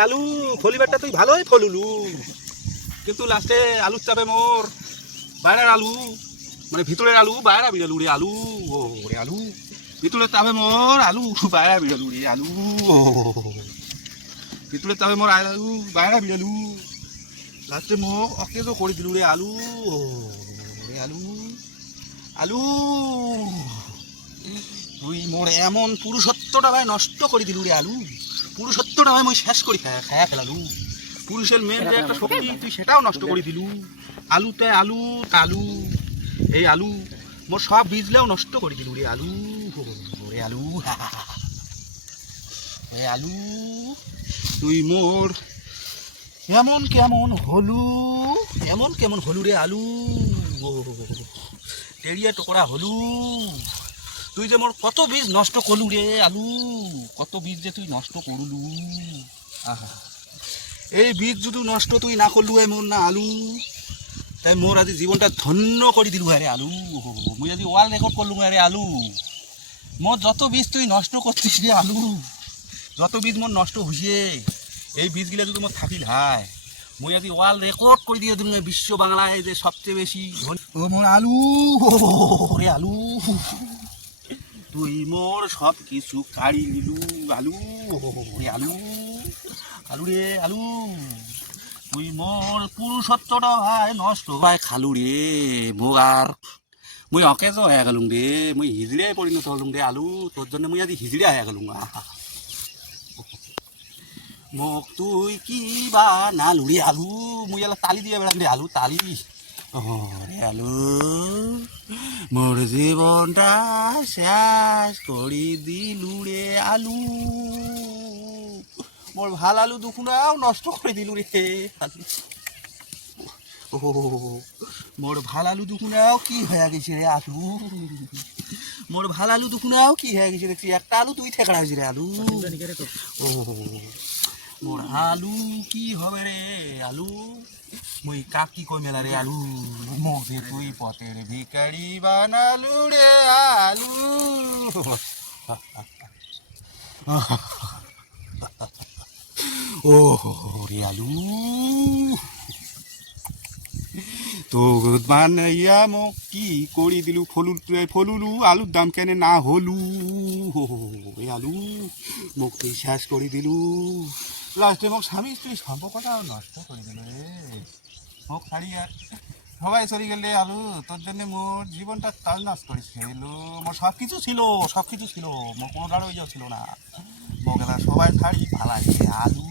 আলু ফলিবারটা তুই ভালোই ফলুলু, কিন্তু লাস্টে আলুর চাপে মোর বাইরের আলু মানে ভিতরের আলু বাইরা বিড়ালু রে আলু। ও রে আলু ভিতরের চাপে মোর আলু বাইরা বিড়ালু রে আলু। ও ভিতরের চাপে মোর আলু বাইরা বিড়ালু, লাস্টে মোক অকেজো করে দিলু রে আলু। ও রে আলু আলু তুই মোর এমন পুরুষত্বটা ভাই নষ্ট করে দিলু রে আলু। পুরুষত্বটা ভাই মই শেষ করি খায়া ফেলালু। পুরুষের মেন যে একটা শক্তি তুই সেটাও নষ্ট করে দিলু। আলুতে আলু আলু এই আলু মোর সব বীজলেও নষ্ট করে দিলু রে আলু। রে আলু রে আলু তুই মোর এমন কেমন হলু, এমন কেমন হলু রে আলু। টেরিয়া টুকরা হলু, তুই যে মোর কত বীজ নষ্ট করলু রে আলু, কত বীজ যে তুই নষ্ট করলু। আহা এই বীজ যদি নষ্ট তুই না করলু মোর না আলু, তাই মোর আজি জীবনটা ধন্য করে দিলু আরে আলু। মুই আজি ওয়ার্ল্ড রেকর্ড করলু আরে আলু। মোর যত বীজ তুই নষ্ট করছিস রে আলু, যত বীজ মোর নষ্ট হইছে এই বীজগুলা যদি মোর থাকিল হায়, মুই আজি ওয়ার্ল্ড রেকর্ড করে দিয়ে দিলু বিশ্ব বাংলায় যে সবচেয়ে বেশি ও মোর আলু। রে আলু তুই মোর সব কিছু কাড়ি নিলু আলু। রে আলু আলু রে আলু তুই মোর পুরুষত্বটা ভাই নষ্ট ভাই খালু রে। মোক আর মুই অকেজ হয়ে গেলুম রে, মুই হিজড়িয়ায় পরিণত হলুম রে আলু। তোর জন্য মুই আজি হিজড়িয়া হয়ে গেলুম। মোক তুই কি বা নালু রে আলু, মুই এলা তালি দিয়ে বেড়াম রে আলু তালি। রে আলু মোর জীবনটা শেষ করি দিলু রে আলু। মোর ভাল আলু দুখুনাও নষ্ট করে দিলু রে আলু। ও মোর ভাল আলু দুখুনাও কি হয়ে গেছে রে আলু, মোর ভাল আলু দুখুনাও কি হয়ে গেছে রে, তুই একটা আলু তুই ঠেকড়া হয়েছে রে আলু। ও মোর আলু কি হবে রে আলু, মুই কাকি কই মেলা রে আলু। মোকে তুই পথের ভিখারি বানালু রে আলু। ও রে আলু তো বানাইয়া মোক কি করি দিলু ফলুল তুই ফলুলু, আলুর দাম কেন না হলু। রে আলু মোক তুই শেষ করে দিলু, লাস্টে মোক স্বামী স্ত্রী সম্পর্কটা নষ্ট করে দিল রে। মোক ছাড়ি আর সবাই চলে গেলে আলু, তোর জন্য মোর জীবনটা তাল নাচ করেছিল। মোর সব কিছু ছিল, সব কিছু ছিল, মোর কোনো দাঁড়ো ছিল না। মোক এলা সবাই ছাড়ি পালাই আলু।